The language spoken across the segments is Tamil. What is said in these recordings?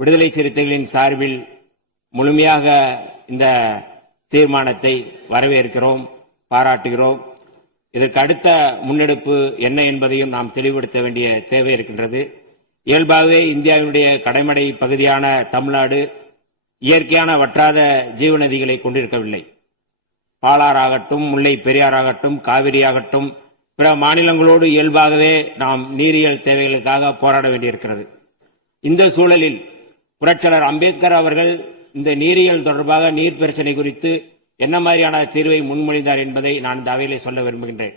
விடுதலை சிறுத்தைகளின் சார்பில் முழுமையாக இந்த தீர்மானத்தை வரவேற்கிறோம், பாராட்டுகிறோம். இதற்கு அடுத்த முன்னெடுப்பு என்ன என்பதையும் நாம் தெளிவுபடுத்த வேண்டிய தேவை இருக்கின்றது. இயல்பாகவே இந்தியாவினுடைய கடைமடை பகுதியான தமிழ்நாடு இயற்கையான வற்றாத ஜீவநதிகளை கொண்டிருக்கவில்லை. பாலாறாகட்டும், முல்லை பெரியாறாகட்டும், காவிரியாகட்டும், பிற மாநிலங்களோடு இயல்பாகவே நாம் நீரியல் தேவைகளுக்காக போராட வேண்டியிருக்கிறது. இந்த சூழலில் புரட்சியாளர் அம்பேத்கர் அவர்கள் இந்த நீரியல் தொடர்பாக நீர் பிரச்சனை குறித்து என்ன மாதிரியான தீர்வை முன்மொழிந்தார் என்பதை நான் இந்த அவையிலே சொல்ல விரும்புகின்றேன்.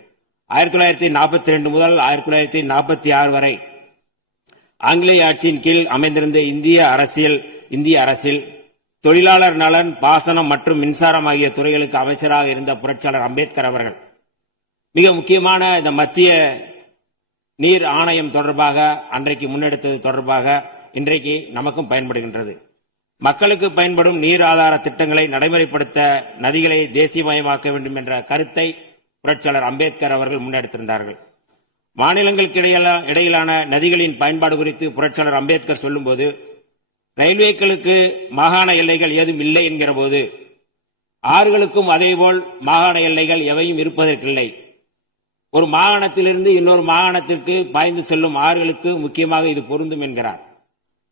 1942 முதல் 1946 வரை ஆங்கிலேய ஆட்சியின் கீழ் அமைந்திருந்த இந்திய அரசில் தொழிலாளர் நலன், பாசனம் மற்றும் மின்சாரம் ஆகிய துறைகளுக்கு அமைச்சராக இருந்த புரட்சியாளர் அம்பேத்கர் அவர்கள் மிக முக்கியமான இந்த மத்திய நீர் ஆணையம் தொடர்பாக அன்றைக்கு முன்னெடுத்தது தொடர்பாக இன்றைக்கு நமக்கும் பயன்படுகின்றது. மக்களுக்கு பயன்படும் நீர் ஆதார திட்டங்களை நடைமுறைப்படுத்த நதிகளை தேசியமயமாக்க வேண்டும் என்ற கருத்தை புரட்சியாளர் அம்பேத்கர் அவர்கள் முன்னெடுத்திருந்தார்கள். மாநிலங்களுக்கு இடையிலான நதிகளின் பயன்பாடு குறித்து புரட்சியாளர் அம்பேத்கர் சொல்லும்போது, ரயில்வேக்களுக்கு மாகாண எல்லைகள் ஏதும் இல்லை என்கிற போது, ஆறுகளுக்கும் அதேபோல் மாகாண எல்லைகள் எவையும் இருப்பதற்கில்லை. ஒரு மாகாணத்திலிருந்து இன்னொரு மாகாணத்திற்கு பாய்ந்து செல்லும் ஆறுகளுக்கு முக்கியமாக இது பொருந்தும் என்கிறார்.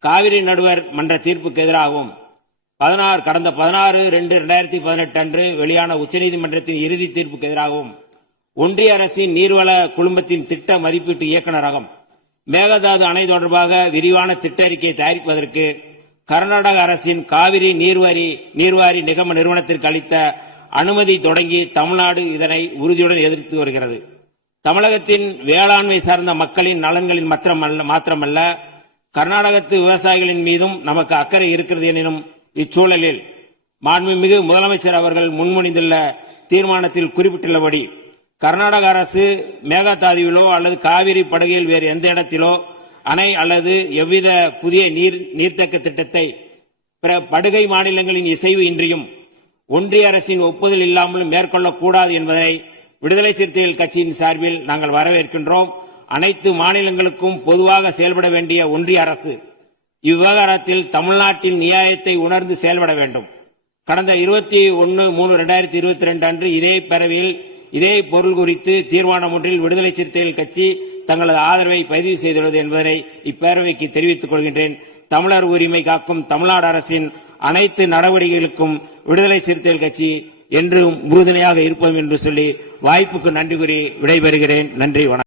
காவிரி நடுவர் மன்ற தீர்ப்புக்கு எதிராகவும் கடந்த 16/2/2018 அன்று வெளியான உச்சநீதிமன்றத்தின் இறுதி தீர்ப்புக்கு எதிராகவும் ஒன்றிய அரசின் நீர்வள குழுமத்தின் திட்ட மதிப்பீட்டு இயக்குநரகம் மேகதாது அணை தொடர்பாக விரிவான திட்ட அறிக்கையை தயாரிப்பதற்கு கர்நாடக அரசின் காவிரி நீர்வாரி நிகம நிறுவனத்திற்கு அளித்த அனுமதி தொடங்கி தமிழ்நாடு இதனை உறுதியுடன் எதிர்த்து வருகிறது. தமிழகத்தின் வேளாண்மை சார்ந்த மக்களின் நலன்களின் மாத்திரமல்ல, கர்நாடகத்து விவசாயிகளின் மீதும் நமக்கு அக்கறை இருக்கிறது எனினும் இச்சூழலில் மாண்புமிகு முதலமைச்சர் அவர்கள் முன்மொழிந்துள்ள தீர்மானத்தில் குறிப்பிட்டுள்ளபடி கர்நாடக அரசு மேகதாதுவிலோ அல்லது காவிரி படுகையில் வேறு எந்த இடத்திலோ அணை அல்லது எவ்வித புதிய நீர்த்தேக்க திட்டத்தை பிற படுகை மாநிலங்களின் இசைவு இன்றியும் ஒன்றிய அரசின் ஒப்புதல் இல்லாமலும் மேற்கொள்ளக்கூடாது என்பதை விடுதலை சிறுத்தைகள் கட்சியின் சார்பில் நாங்கள் வரவேற்கின்றோம். அனைத்து மாநிலங்களுக்கும் பொதுவாக செயல்பட வேண்டிய ஒன்றிய அரசு இவ்விவகாரத்தில் தமிழ்நாட்டின் நியாயத்தை உணர்ந்து செயல்பட வேண்டும். கடந்த 21/3/2022 அன்று இதே பேரவையில் இதே பொருள் குறித்து தீர்மானம் ஒன்றில் விடுதலை சிறுத்தைகள் கட்சி தங்களது ஆதரவை பதிவு செய்துள்ளது என்பதை இப்பேரவைக்கு தெரிவித்துக் கொள்கின்றேன். தமிழர் உரிமை காக்கும் தமிழ்நாடு அரசின் அனைத்து நடவடிக்கைகளுக்கும் விடுதலை சிறுத்தைகள் கட்சி என்றும் உறுதுணையாக இருப்போம் என்று சொல்லி வாய்ப்புக்கு நன்றி கூறி விடைபெறுகிறேன். நன்றி, வணக்கம்.